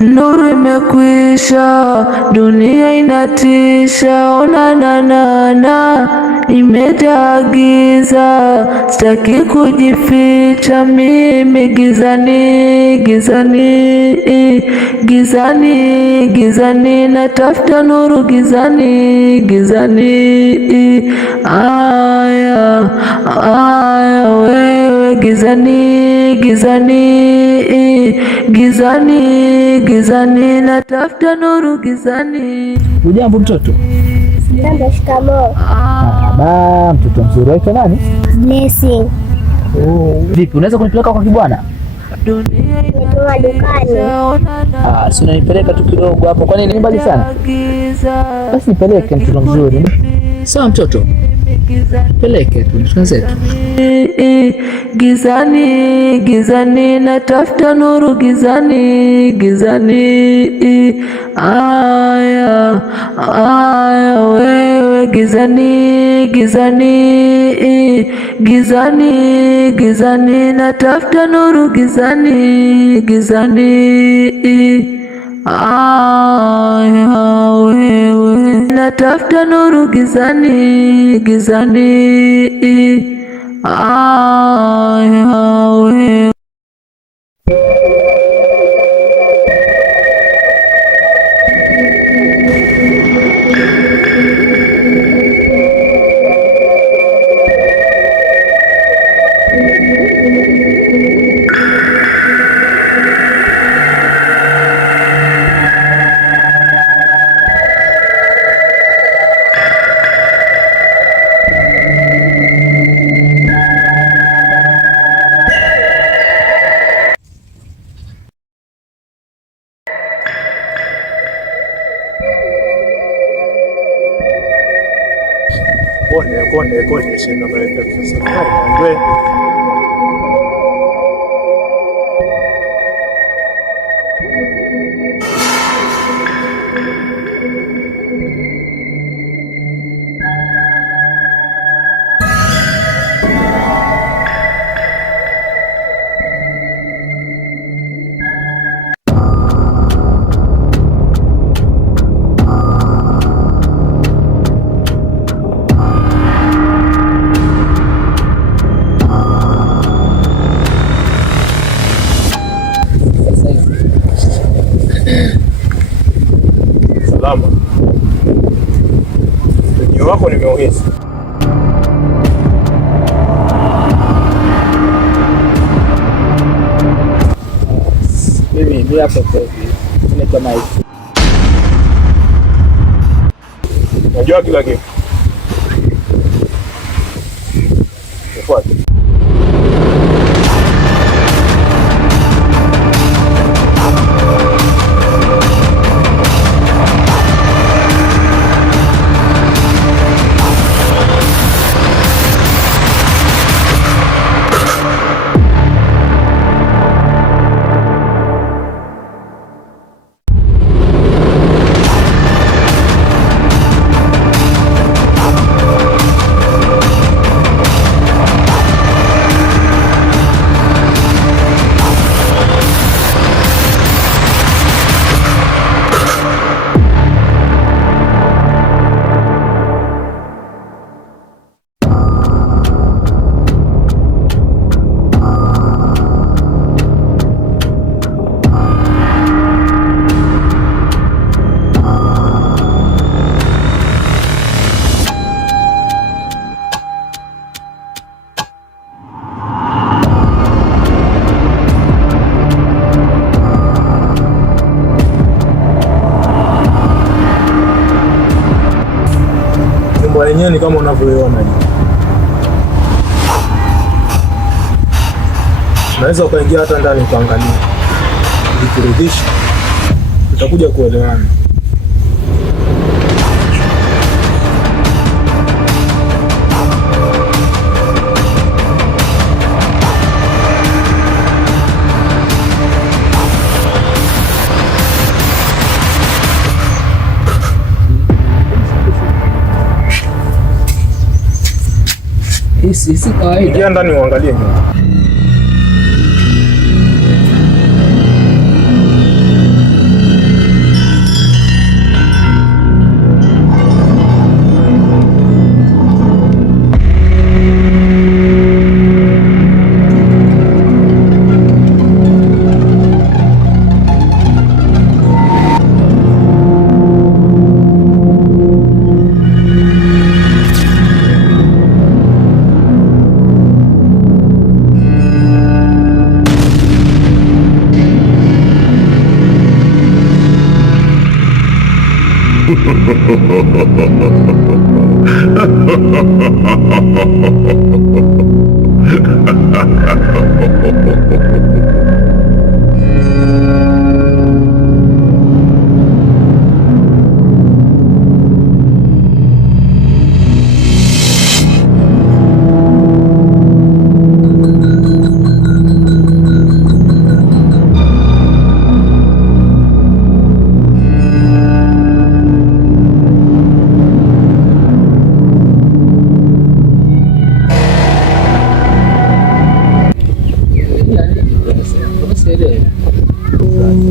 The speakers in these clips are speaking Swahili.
Nuru imekwisha, dunia inatisha, ona na imejaa giza, sitaki kujificha mimi gizani, natafuta nuru gizani. Aya wewe gizani, natafuta nuru gizani. Ujambo mtoto? Jambo. Shikamoo. Marhaba, mtoto mzuri. Waitwa nani? Blessing. Vipi, unaweza kunipeleka kwa kibwana? Nimetoka dukani. Si unanipeleka tu kidogo hapo. Kwa nini ni mbali sana? Basi nipeleke mtoto mzuri. Sawa mtoto, peleke tu tunazetu. Gizani, natafuta nuru gizani. Aya wewe gizani, natafuta nuru gizani. Aya wewe, natafuta nuru gizani. Aya wewe. Kone shinda maika kisa. Salama. Ujio wako nimeuhisi. Mimi hapa kwa hivi. Tunaitwa Mike. Unajua kila kitu. Fuata. Yenyewe ni kama unavyoiona hivi. Unaweza ukaingia hata ndani ukaangalia. Ukiridhisha utakuja kuelewana. Sisi kawaida. Ingia ndani uangalie nyuma.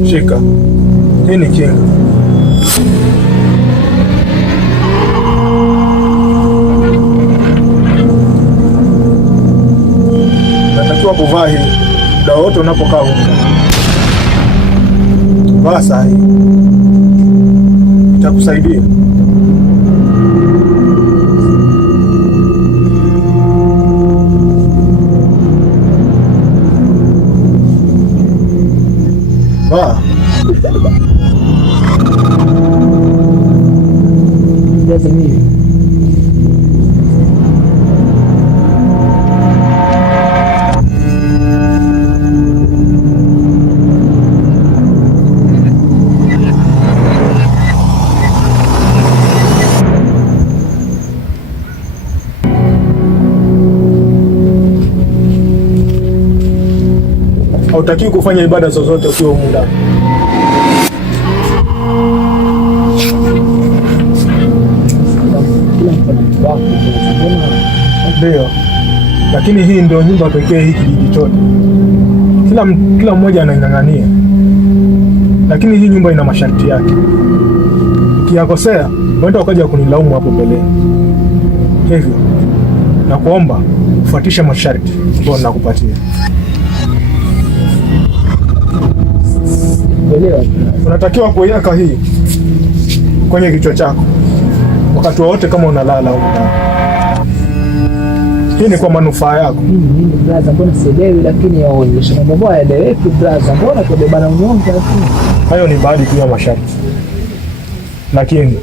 Shika. Hii ni kinga. Natakiwa kuvaa hii muda wote unapokaa huko. Vaa saa hii. Itakusaidia. Vaa. Hautakiwi kufanya ibada zozote ukiwa humu ndani. Ndio, lakini hii ndio nyumba pekee hii kijiji chote. Kila mmoja anang'ang'ania, lakini hii nyumba ina masharti yake. Ukiyakosea wenda ukaja kunilaumu hapo mbeleni. Hivyo nakuomba ufuatishe masharti ambayo nakupatia. Unatakiwa kuiweka hii kwenye kichwa chako wakati wote kama unalala huko ndani. Hii ni kwa manufaa yako. Mimi brother, mbona sielewi, lakini yaonyesha mambo hayaeleweki brother. Mbona kubebana unyonge lakini? Hayo ni baadhi tu ya masharti. Lakini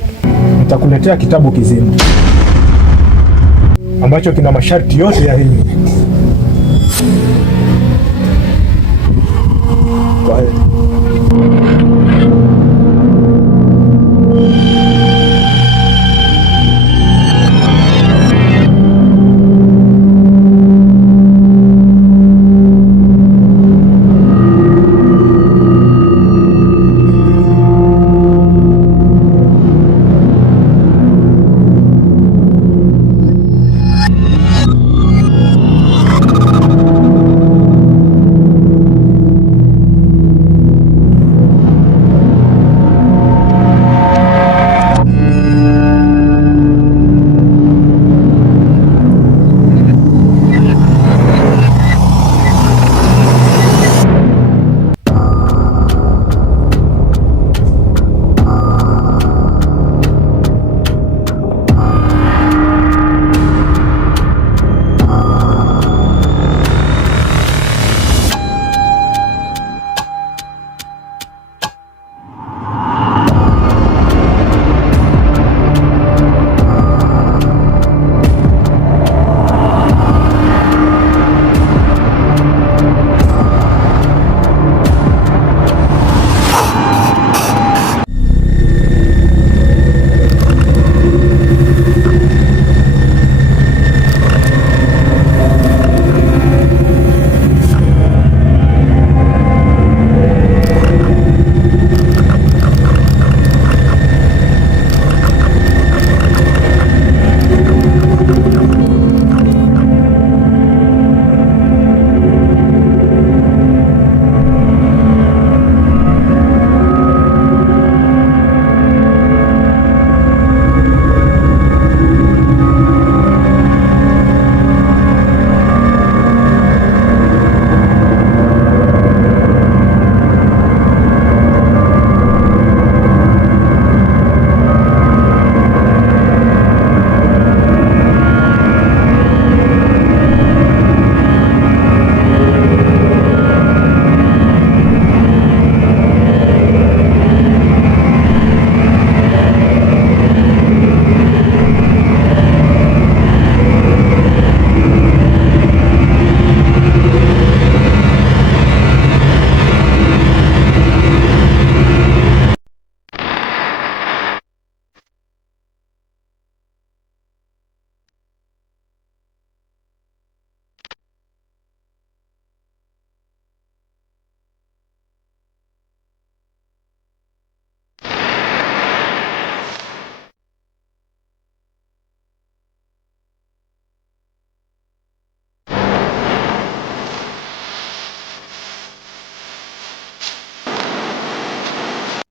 nitakuletea kitabu kizima ambacho kina masharti yote ya hii. Kwa hiyo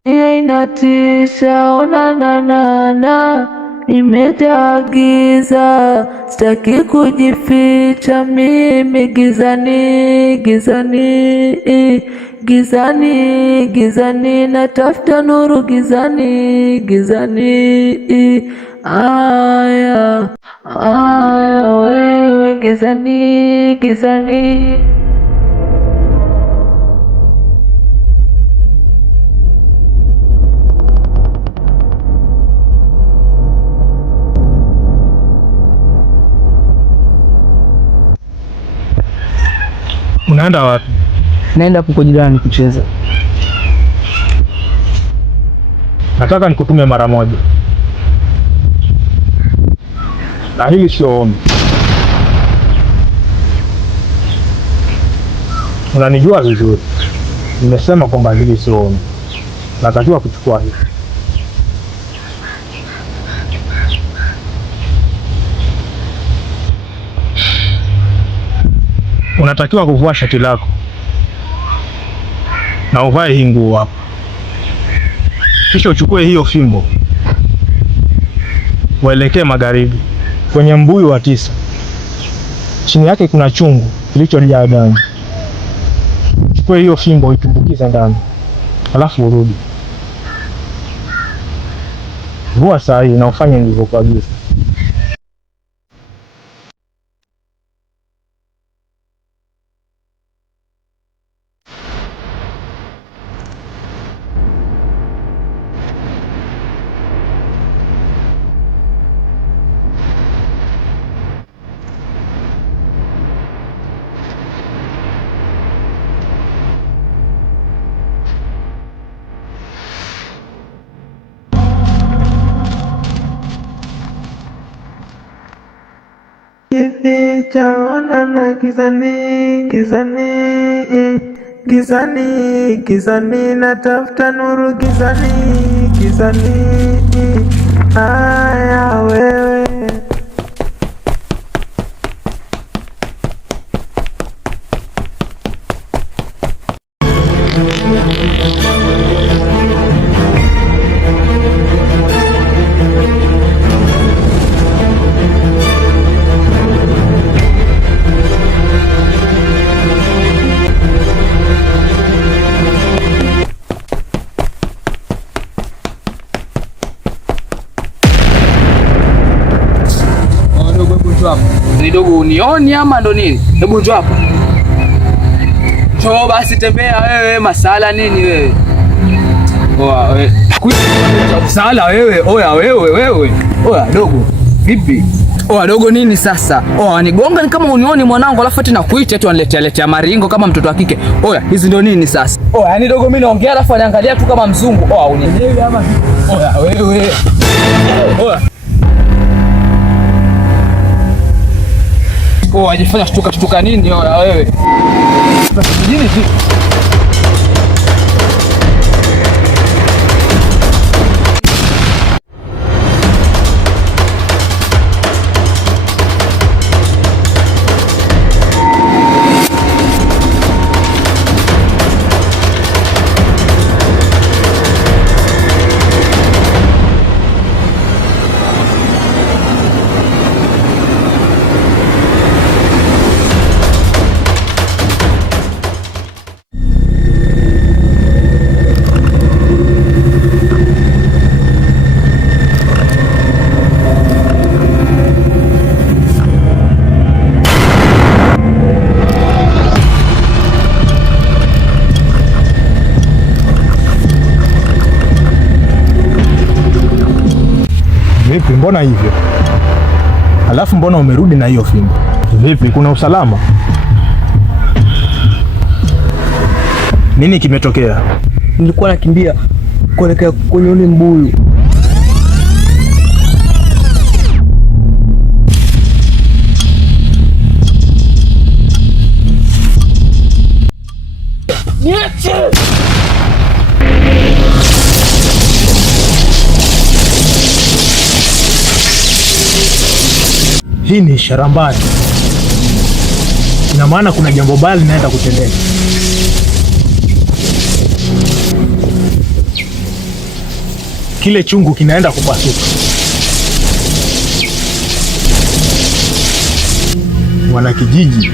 inatisha, onanana, nimejaa giza, sitaki kujificha mimi gizani, gizani, gizani, gizani, natafuta nuru gizani, gizani, aya, aya, wewe gizani, gizani. Unaenda wapi? Naenda huko jirani kucheza. Nataka nikutume mara moja, na hili sio ombi. Unanijua vizuri, nimesema kwamba hili sio ombi, natakiwa kuchukua hili. Unatakiwa kuvua shati lako na uvae hii nguo hapa, kisha uchukue hiyo fimbo uelekee magharibi kwenye mbuyu wa 9. Chini yake kuna chungu kilichojaa damu. Chukue hiyo fimbo uitumbukize ndani, alafu urudi. Vua saa hii na ufanye nilivyokuagiza. Onana gizani, gizani, gizani, gizani, natafuta nuru gizani, gizani, aya, wewe. Dogo unioni ama ndo nini? Hebu njoo hapa. Njoo basi, tembea wewe, masala nini wewe? Oa wewe. Sala wewe, oya wewe. Oya dogo. Vipi? Oa dogo nini sasa? Oa nigonga ni kama unioni mwanangu, alafu ati nakuita tu aniletea maringo kama mtoto wa kike. Oya hizi ndo nini sasa? Oya yani dogo mimi naongea alafu anaangalia tu kama mzungu. Oa unielewi ama? Oya wewe. Oya. Oh, ajifanya shtuka nini wewe? Basi nini tu? Vipi, mbona hivyo? Alafu mbona umerudi na hiyo fimbo? Vipi, kuna usalama? Nini kimetokea? Nilikuwa nakimbia kuelekea kwenye ule mbuyu. Hii ni ishara mbaya. Ina maana kuna jambo baya linaenda kutendeka. kile chungu kinaenda kupasuka. Wanakijiji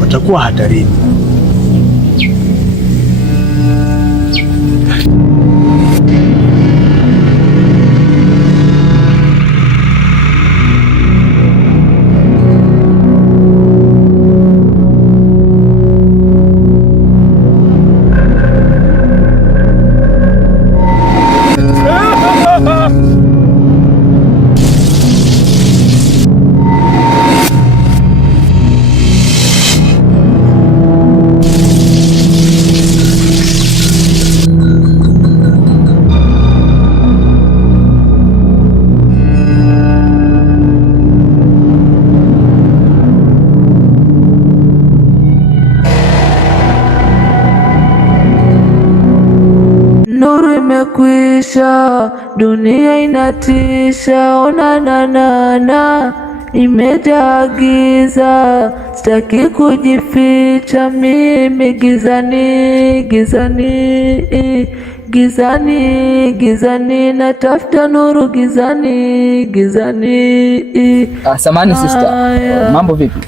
watakuwa hatarini. Nuru imekwisha, dunia inatisha, onanana, imejaa giza, sitaki kujificha mimi gizani, gizani, gizani, gizani, natafuta nuru gizani, gizani. Samahani sister, mambo vipi?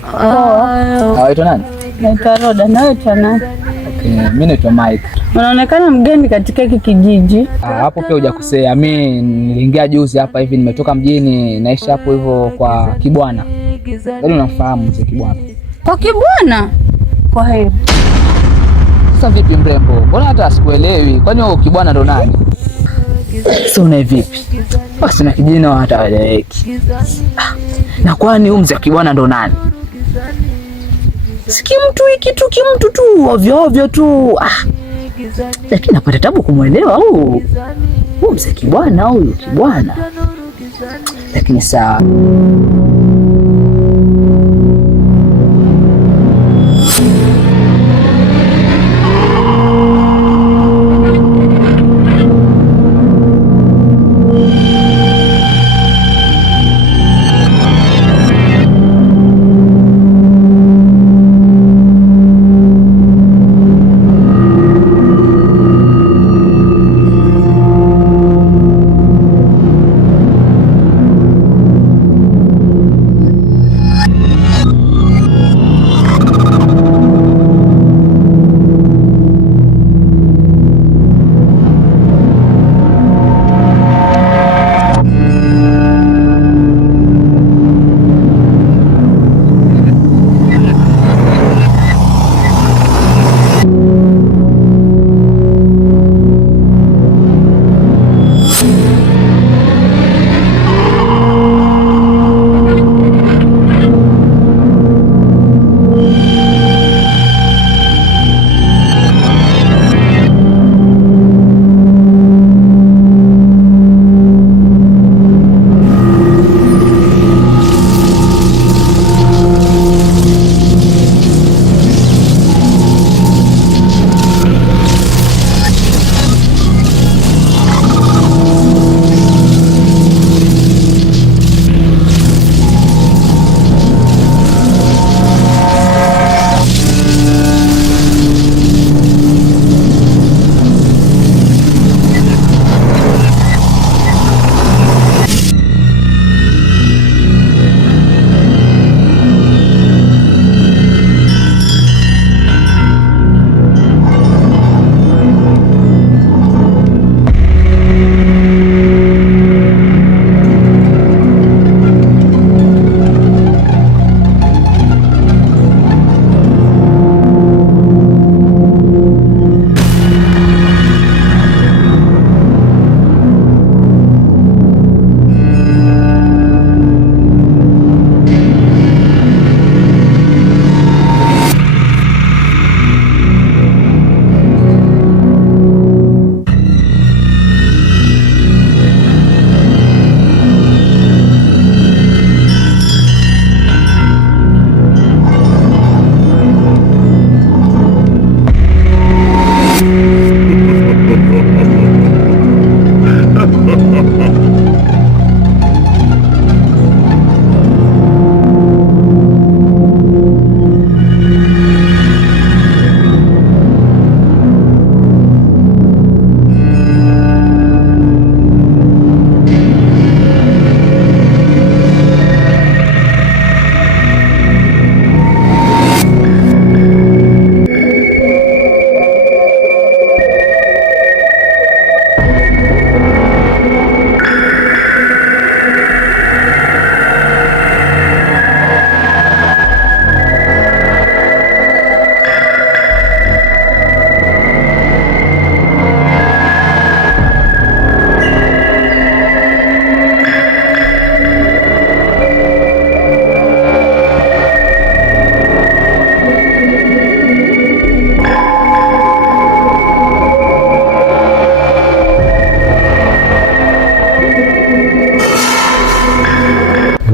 Waitwa nani? Naitwa Roda. Na wewe nani? Okay, mimi naitwa Mike. Unaonekana mgeni katika hiki kijiji. Hapo pia hujakosea. Mimi niliingia juzi hapa hivi, nimetoka mjini, naishi hapo hivyo kwa Kibwana. Yaani unafahamu mzee Kibwana? Kwa Kibwana? Kwa heri. Sasa vipi mrembo? Mbona hata sikuelewi? Kwani wewe Kibwana ndo nani? Sio una vipi? Basi na kijina hataeleweki. Na kwani huyu mzee Kibwana ndo nani? Siki mtu hiki tu kimtu tu ovyo ovyo tu. Lakini napata tabu kumwelewa huyu mzee Kibwana, huyu Kibwana. Lakini sawa.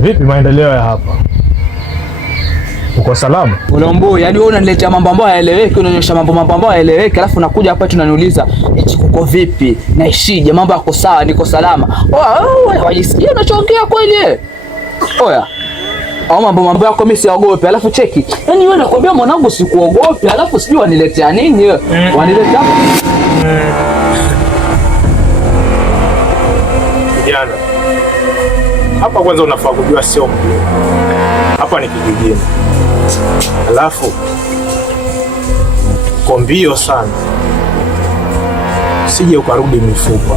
Vipi maendeleo ya hapa? Uko salama? Ulombo, yaani wewe unaniletea mambo ambayo hayaeleweki, unanionyesha mambo ambayo hayaeleweki, alafu unakuja hapa tunaniuliza eti kuko vipi? Naishije? Mambo yako sawa, niko salama. Wajisikia unachoongea kweli? Oya. Au mambo yako mimi siogopi, alafu cheki. Yaani wewe nakwambia mwanangu sikuogopi, alafu sijui waniletea nini wewe? Waniletea kijana. Hapa kwanza unafaa kujua sio mjini. Hapa ni kijijini. Alafu kombio sana. Sije ukarudi mifupa.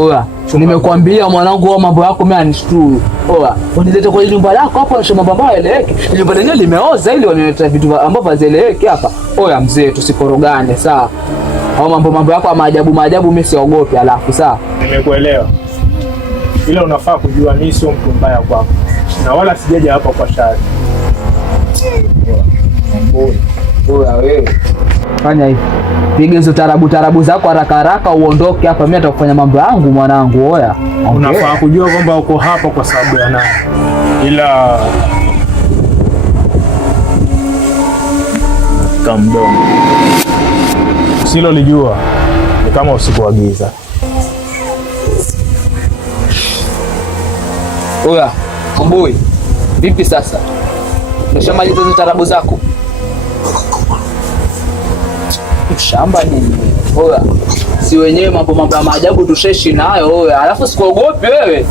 Oya, nimekwambia mwanangu, mambo yako mimi anishtuu. Oya, unilete kwa nyumba yako hapa na mambo ambayo hayaeleweki. Nyumba yenyewe limeoza ili wanileta vitu ambavyo hazieleweki hapa. Oya mzee, tusikorogane sawa? Au mambo yako maajabu mimi siogopi, alafu sawa? Nimekuelewa. Ila unafaa kujua mimi sio mtu mbaya kwako. Na wala sijaja hapa kwa shari. Oya wewe. Fanya hivi. Piga hizo tarabu zako haraka uondoke hapa, mimi nitakufanya mambo yangu mwanangu. Oya. Unafaa kujua kwamba uko hapa kwa sababu ya nani. Ila kamdomo. Usilolijua ni kama usiku wa giza. Oya, Mbui. Vipi sasa? Umeshamaliza hizo tarabu zako? Shamba nini? Oya, si wenyewe mambo ya maajabu tusheshi nayo. Oya, alafu sikuogopi wewe.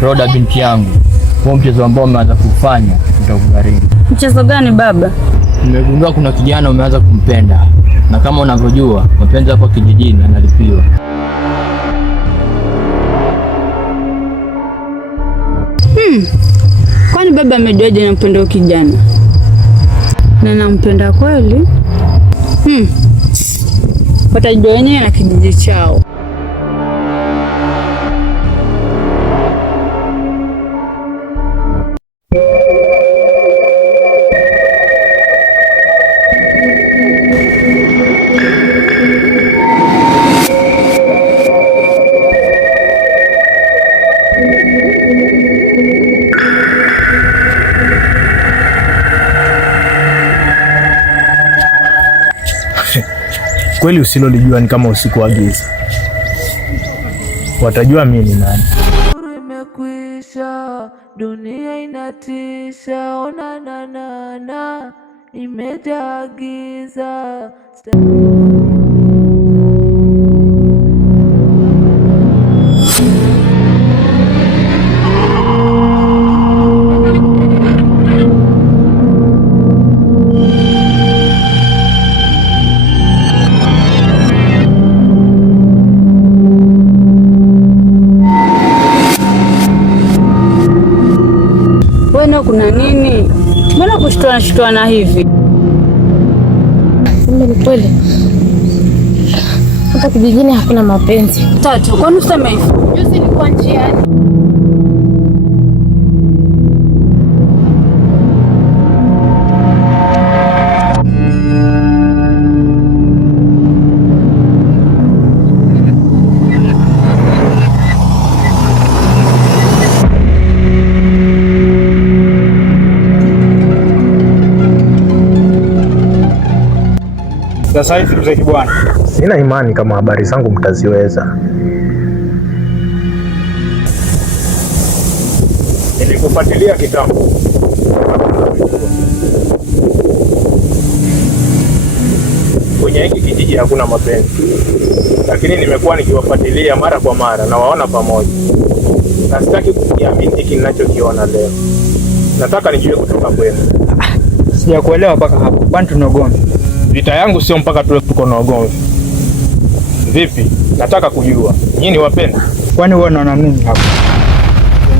Roda binti yangu, kwa mchezo ambao umeanza kufanya utakugharimu. Mchezo gani baba? Nimegundua kuna kijana umeanza kumpenda, na kama unavyojua mapenzi hapa kijijini yanalipiwa. Kwani baba amejuaje nampenda kijana? Na nampenda kweli? Watajua wenyewe na kijiji chao. Kweli usilolijua ni kama usiku wa giza. Watajua mimi ni nani. Imekwisha, dunia inatisha, ona na imejaa giza. Kuna nini? Mbona kushtuana hivi? Ni kweli hapa kijijini hakuna mapenzi. Tatu, kwani useme hivi? Juzi nilikuwa njiani. Sasa hivi mzee Kibwana, sina imani kama habari zangu mtaziweza. Nilikufuatilia kitambo. Kwenye hiki kijiji hakuna mapenzi, lakini nimekuwa nikiwafuatilia mara kwa mara na waona pamoja, na sitaki kukiamini hiki ninachokiona leo. Nataka nijue kutoka kwenu. Sijakuelewa mpaka hapo. Kwani tuna ugomvi? Vita yangu sio mpaka tuko na ugomvi. Vipi? Nataka kujua. Nyinyi ni wapenda? Kwani wewe unaona nini hapo?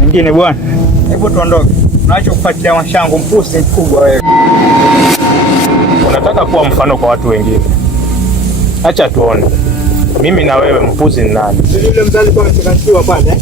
Mwingine bwana. Hebu tuondoke. Naacho kufuatilia mashangu mpusi mkubwa wewe. Unataka kuwa mfano kwa watu wengine. Acha tuone. mimi na wewe mpuzi ni nani? Yule mzazi kwa amechanganyikiwa pale.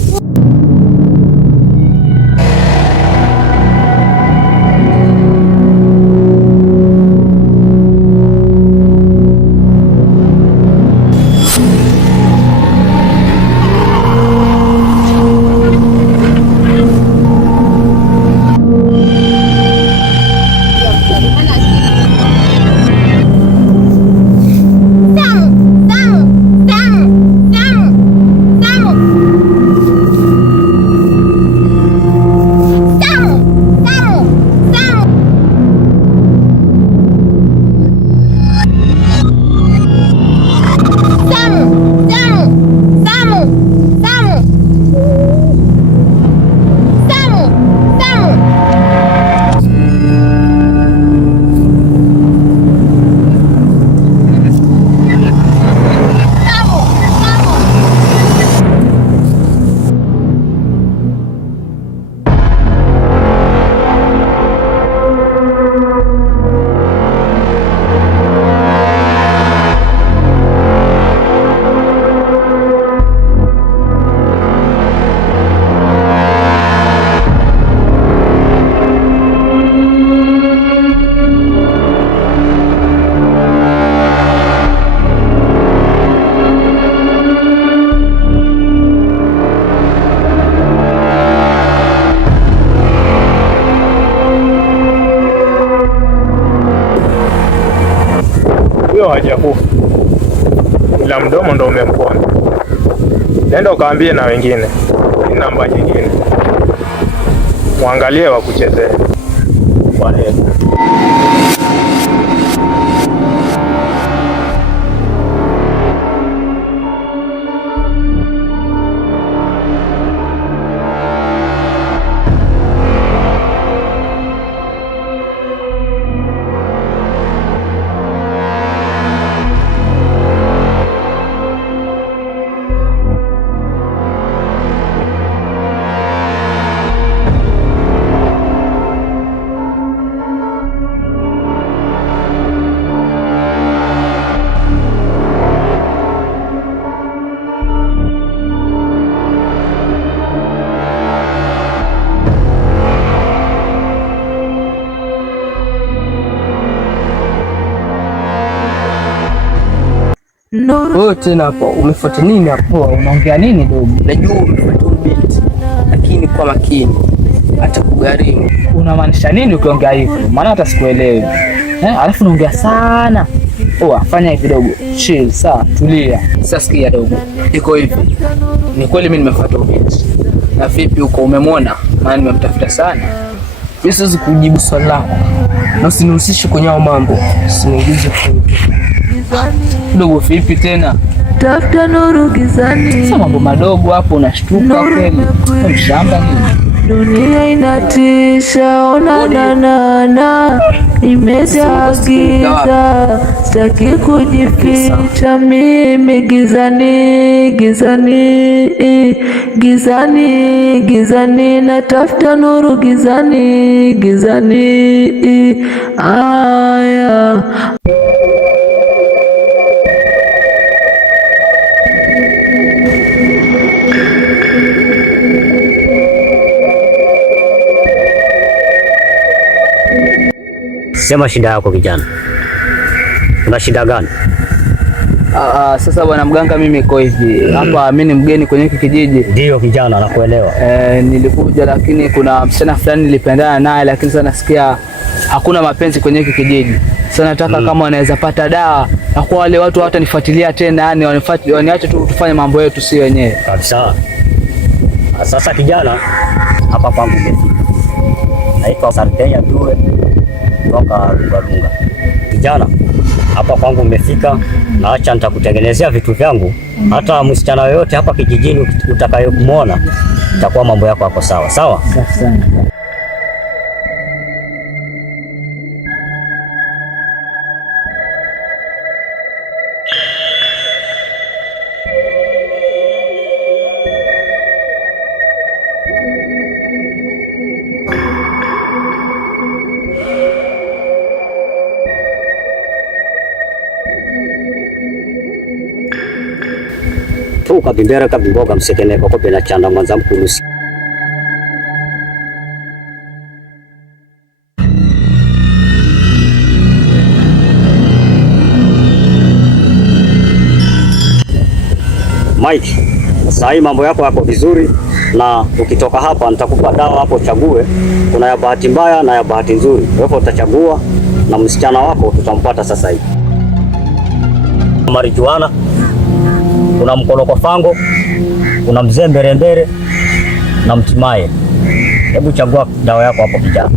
Hajakufa ila mdomo ndo umempona. Nenda ukaambie na wengine, ni namba nyingine, muangalie wa kuchezea. Kwa heri. Wewe tena hapo umefuata nini hapo? Unaongea nini dogo? Najua umefuata binti, lakini kwa makini atakugharimu. Unamaanisha nini ukiongea hivyo? Maana hata sikuelewi. Alafu unaongea sana. Fanya hivi dogo. Chill, sawa, tulia. Sasa sikia dogo. Iko hivi. Ni kweli mimi nimefuata binti. Na vipi huko umemwona? Maana nimemtafuta sana. Mimi siwezi kujibu swali lako. Na usinihusishe kwenye mambo. Usiniingize dogo. Vipi tena? Tafuta nuru gizani. Sasa mambo madogo hapo unashtuka kweli. Mshamba nini? Dunia inatisha, ona na imejaa giza, sitaki kujificha mimi gizani, natafuta nuru gizani, aya. Sema shida yako kijana. Una shida gani? Sasa bwana mganga, mimi iko hivi. Hapa mimi ni mgeni kwenye hiki kijiji. Ndio kijana, nakuelewa. Nilikuja lakini kuna msichana fulani nilipendana naye, lakini sasa nasikia hakuna mapenzi kwenye hiki kijiji. Sasa nataka kama wanaweza pata dawa na kwa wale watu hawatanifuatilia tena, yani waniache tu tufanye mambo yetu si wenyewe. Kabisa. Sasa kijana, hapa kwangu umefika. Naitwa Sartenya Dure kutoka Lunga. Kijana, hapa kwangu umefika, na acha nitakutengenezea vitu vyangu. Hata msichana yoyote hapa kijijini utakayomwona, itakuwa mambo yako yako sawa. Sawa? Asante. fuka bimbera kabimboga msekeneko ko bena chanda mwanza mkulusi. Mike, sasa mambo yako vizuri, na ukitoka hapa nitakupa dawa hapo chague. Kuna ya bahati mbaya na ya bahati nzuri. Wewe utachagua na msichana wako tutampata sasa hivi. Marijuana, kuna mkoloko fango, kuna mzee mberembere na mtimaye. Hebu chagua dawa yako hapo kijana.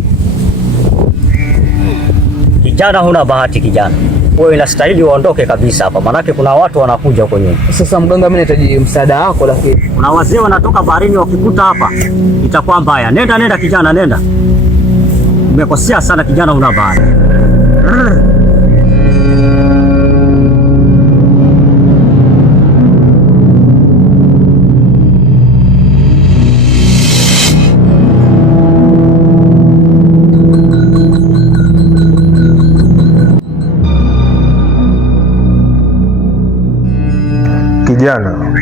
Kijana, huna bahati kijana. Wewe inastahili uondoke kabisa hapa, manake kuna watu wanakuja huko nyuma. Sasa mganga, mimi nahitaji msaada wako, lakini kuna wazee wanatoka baharini, wakikuta hapa itakuwa mbaya. Nenda kijana, nenda. Umekosea sana kijana, huna bahati. Kijana,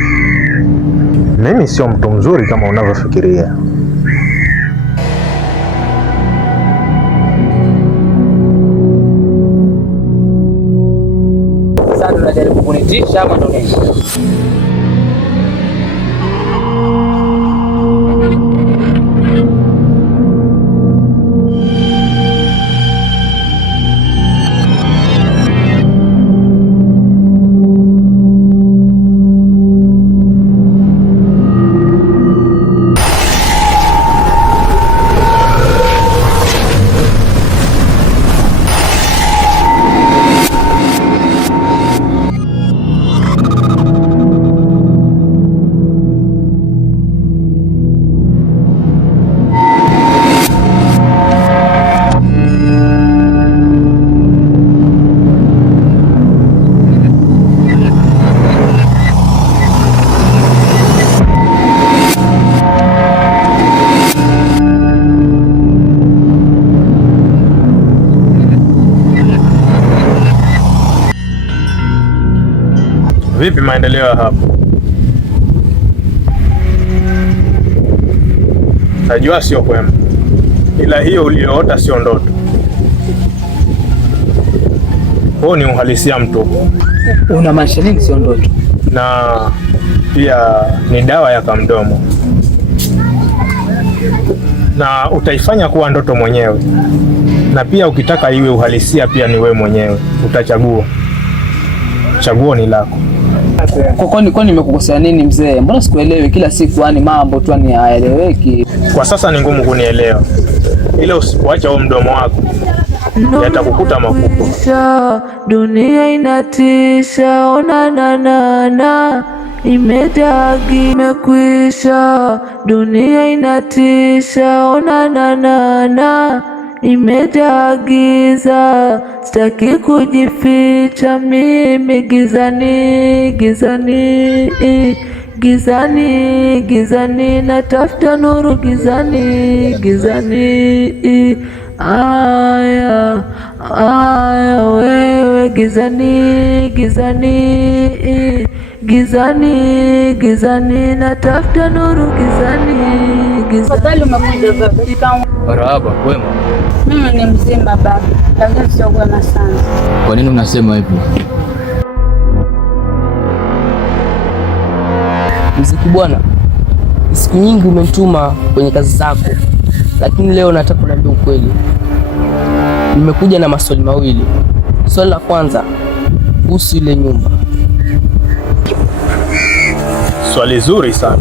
mimi sio mtu mzuri kama unavyofikiria. sasa unajaribu kunitisha ama ndo nini? Vipi maendeleo hapo? Najua sio kwema, ila hiyo uliyoota sio ndoto. Huo ni uhalisia mtupu. Unamaanisha nini sio ndoto? Na pia ni dawa ya kamdomo, na utaifanya kuwa ndoto mwenyewe, na pia ukitaka iwe uhalisia pia ni wewe mwenyewe utachagua. Chaguo ni lako. Kwa nimekukosea nini mzee? Mbona sikuelewi kila siku, yani mambo tu ni haeleweki. Kwa sasa ni ngumu kunielewa, ile usipoacha huo mdomo wako yatakukuta makubwa. Dunia inatisha, ona na imedagi imekwisha. Dunia inatisha, ona na imejagiza. Sitaki kujificha mimi gizani, natafuta nuru gizani. Aya wewe gizani, natafuta nuru gizani. Fadhali umekuja baba. Marahaba, kwema? Mimi ni mzima baba, lakini sio kwema sana. Kwa nini unasema hivyo? Mziki bwana, siku nyingi umenituma kwenye kazi zako, lakini leo nataka kuniambia ukweli. Nimekuja na maswali mawili. Swali la kwanza kuhusu ile nyumba. Swali zuri sana.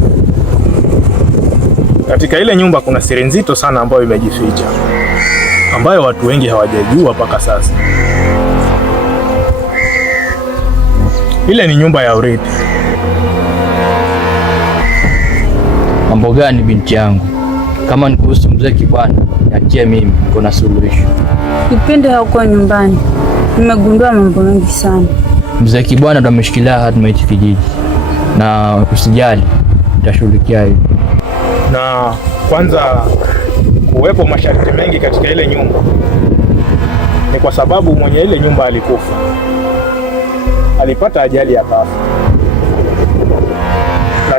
Katika ile nyumba kuna siri nzito sana ambayo imejificha, ambayo watu wengi hawajajua mpaka sasa. Ile ni nyumba ya urithi. Mambo gani binti yangu? Kama ni kuhusu mzee Kibwana, niachie mimi, niko na suluhisho. Kipindi hauko nyumbani, nimegundua mambo mengi sana. Mzee Kibwana ndo ameshikilia hatima ya kijiji, na usijali, nitashughulikia hili. Na kwanza kuwepo masharti mengi katika ile nyumba ni kwa sababu mwenye ile nyumba alikufa, alipata ajali ya kafa.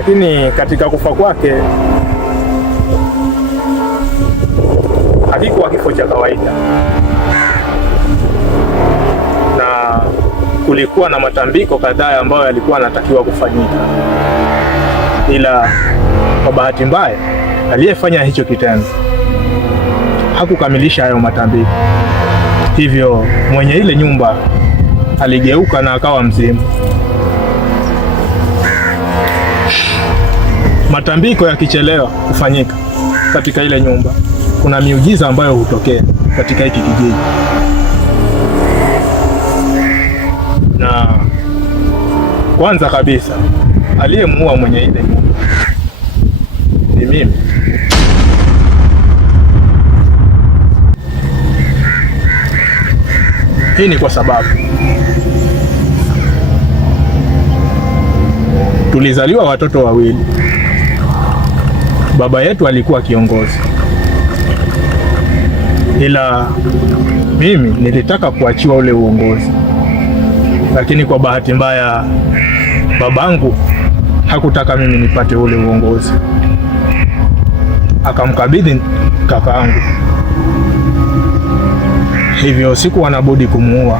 lakini katika kufa kwake hakikuwa kifo cha kawaida, na kulikuwa na matambiko kadhaa ambayo yalikuwa yanatakiwa kufanyika, ila kwa bahati mbaya aliyefanya hicho kitendo hakukamilisha hayo matambiko. Hivyo mwenye ile nyumba aligeuka na akawa mzimu. Matambiko yakichelewa kufanyika katika ile nyumba, kuna miujiza ambayo hutokea katika hiki kijiji. Na kwanza kabisa aliyemuua mwenye ile nyumba ni mimi. Hii ni kwa sababu tulizaliwa watoto wawili. Baba yetu alikuwa kiongozi, ila mimi nilitaka kuachiwa ule uongozi, lakini kwa bahati mbaya babangu hakutaka mimi nipate ule uongozi, akamkabidhi kakaangu. Hivyo sikuwa na budi kumuua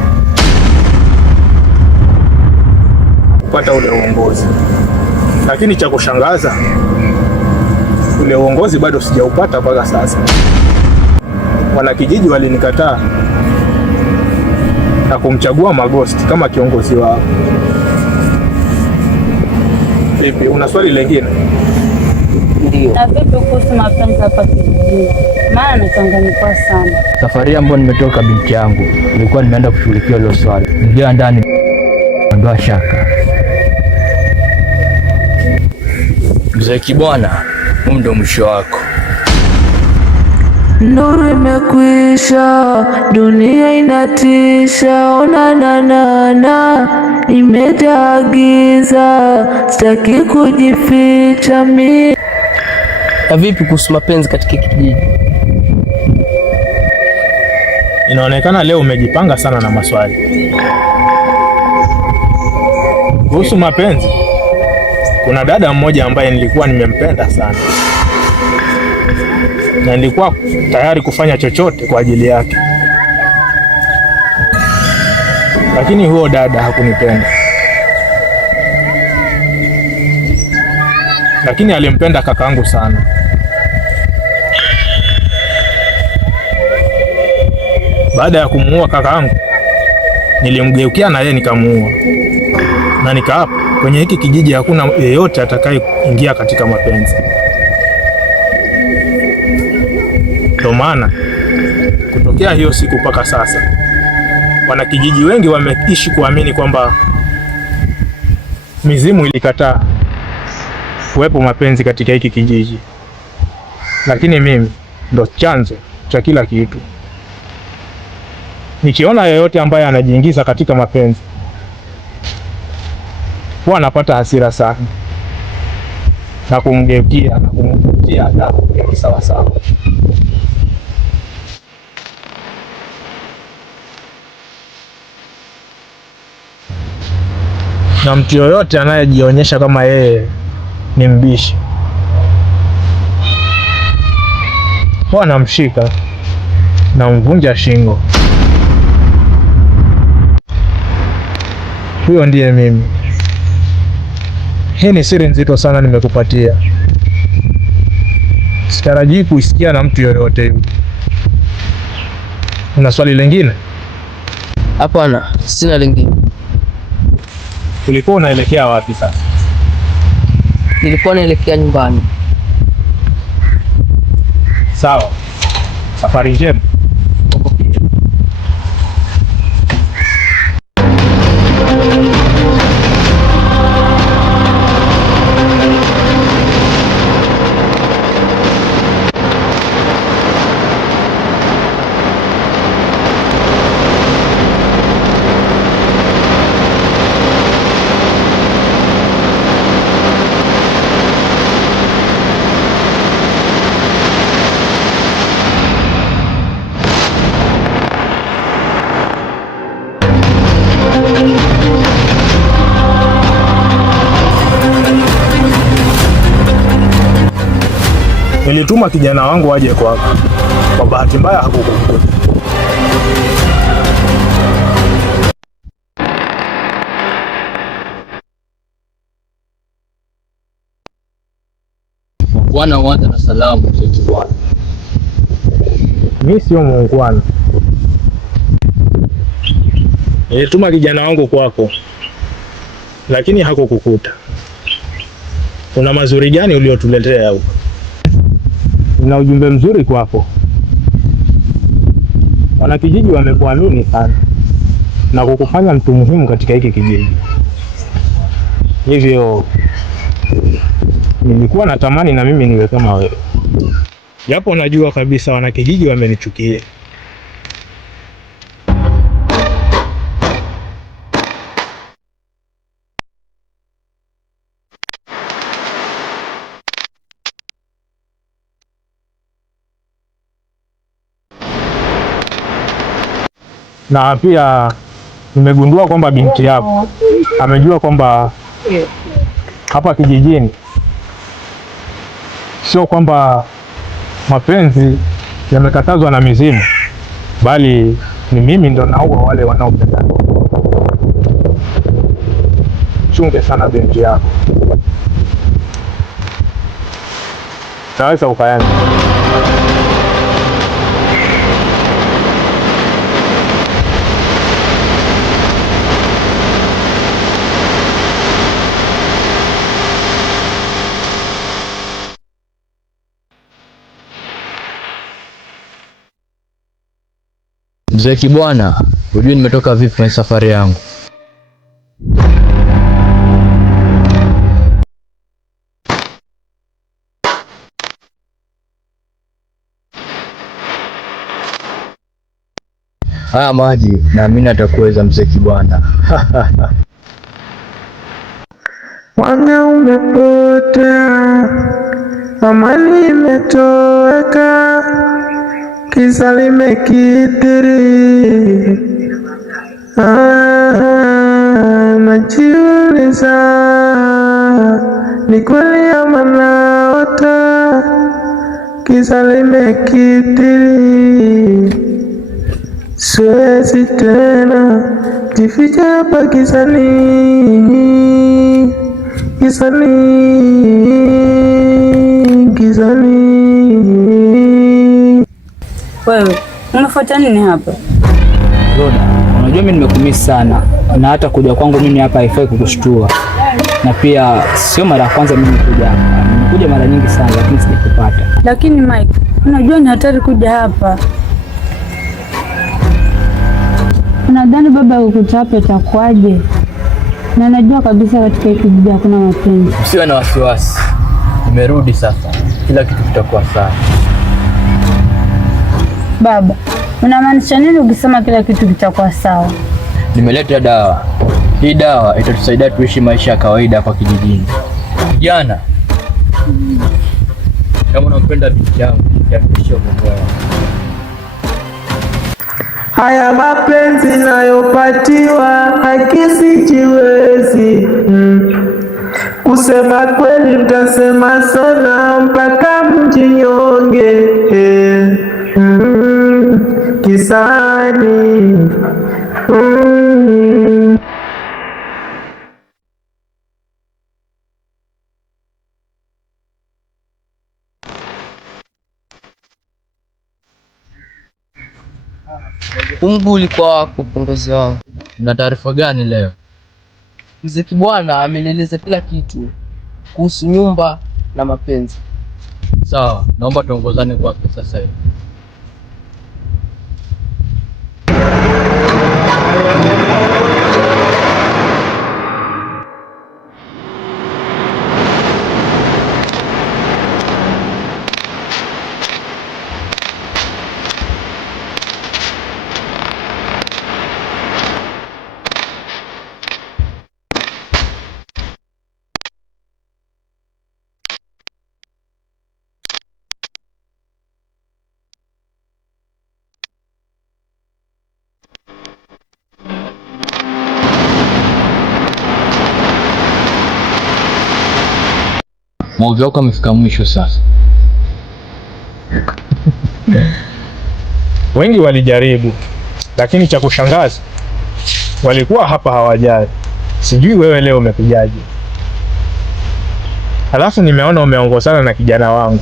kupata ule uongozi. Lakini cha kushangaza, ule uongozi bado sijaupata mpaka sasa. Wanakijiji walinikataa na kumchagua Magosti kama kiongozi wao. Vipi, una swali lingine? Ndio. Na vipi kuhusu mapenzi hapa kijijini? Maana nachanganyika sana. Safari ambayo nimetoka binti yangu, nilikuwa nimeenda kushughulikia hilo swali. Ingia ndani, ondoa shaka. Mzee Kibwana, huu ndio mwisho wako. Nuru imekwisha, dunia inatisha, ona na imejaa giza, sitaki kujificha mimi. Na vipi kuhusu mapenzi katika kijiji? Inaonekana leo umejipanga sana na maswali kuhusu mapenzi. Kuna dada mmoja ambaye nilikuwa nimempenda sana na nilikuwa tayari kufanya chochote kwa ajili yake, lakini huo dada hakunipenda, lakini alimpenda kakaangu sana. Baada ya kumuua kakaangu, nilimgeukia na yeye nikamuua, na nikaapa kwenye hiki kijiji hakuna yeyote atakayeingia katika mapenzi. Ndio maana kutokea hiyo siku mpaka sasa wanakijiji wengi wameishi kuamini kwamba mizimu ilikataa kuwepo mapenzi katika hiki kijiji, lakini mimi ndo chanzo cha kila kitu. Nikiona yeyote ambaye anajiingiza katika mapenzi huwa anapata hasira sana na kumgeukia na kumtia adabu sawa sawa. Na mtu yoyote anayejionyesha kama yeye ni mbishi huwa anamshika na mvunja shingo. Huyo ndiye mimi. Hii ni siri nzito sana nimekupatia, sitarajii kuisikia na mtu yoyote yule. Una swali lingine? Hapana, sina lingine. Ulikuwa unaelekea wapi sasa? Nilikuwa naelekea nyumbani. Sawa, safari njema. Nilituma kijana wangu aje kwako. Kwa bahati mbaya hakukukuta. Bwana wanza na salamu zetu bwana. Mimi sio muungwana. Nilituma kijana wangu kwako, lakini hakukukuta. Kuna mazuri gani uliotuletea huko? Nina ujumbe mzuri kwako. Wanakijiji wamekuamini sana na kukufanya mtu muhimu katika hiki kijiji. Hivyo nilikuwa natamani na mimi niwe kama wewe. Japo najua kabisa wanakijiji wamenichukia. Na pia nimegundua kwamba binti yako amejua kwamba hapa kijijini sio kwamba mapenzi yamekatazwa na mizimu, bali ni mimi ndo naua wale wanaopendana. Chunge sana binti yako. Naweza ukaenda. Mzee Kibwana, hujui nimetoka vipi kwenye safari yangu? Haya maji naamini atakuweza Mzee Kibwana. Mwanga umepotea, amani imetoweka, giza limekithiri. Najiuliza, ni kweli ama naota? Giza limekithiri, siwezi tena jificha hapa gizani, gizani. Wewe unafuata nini hapa? Roda, unajua mimi nimekumisi sana, na hata kuja kwangu mimi hapa haifai kukushtua, na pia sio mara ya kwanza mimi kuja hapa. Nimekuja mara nyingi sana lakini sijakupata. Lakini Mike, unajua ni hatari kuja hapa. Unadhani baba ukuta hapa itakuwaje? Na najua kabisa katika hiki kijiji hakuna mapenzi. Usiwe na wasiwasi, nimerudi sasa, kila kitu kitakuwa sawa. Baba, unamaanisha nini ukisema kila kitu kitakuwa sawa? Nimeleta dawa. Hii dawa itatusaidia tuishi maisha ya kawaida hapa kijijini. Kijana, kama unampenda binti yangu, hakikisha umeoa. Haya mapenzi nayopatiwa hakisijiwezi. Kusema kweli mtasema sana mpaka mjinyonge. Kisani. Umbu ulikuwa wako mpenzi wangu. Na taarifa gani leo? Mzee Kibwana amenieleza kila kitu kuhusu nyumba na mapenzi. Sawa, naomba tuongozane kwake sasa hivi. Maovu yako amefika mwisho sasa. Wengi walijaribu, lakini cha kushangaza walikuwa hapa hawajali. Sijui wewe leo umekujaje? Halafu nimeona umeongozana na kijana wangu.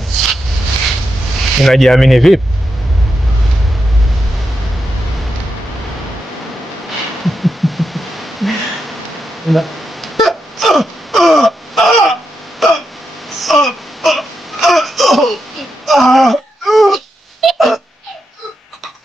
Unajiamini vipi?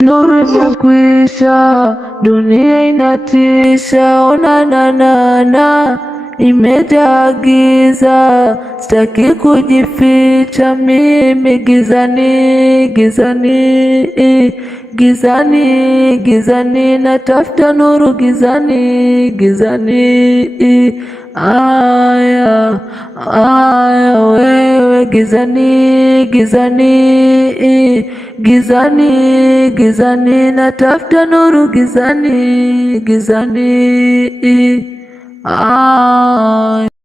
Nuru imekwisha, dunia inatisha, onanana, imejaa giza, sitaki kujificha mimi gizani, gizani, gizani, gizani, natafuta nuru gizani, gizani, aya, aya, wewe gizani, gizani, gizani, gizani, natafuta nuru gizani, gizani, aya.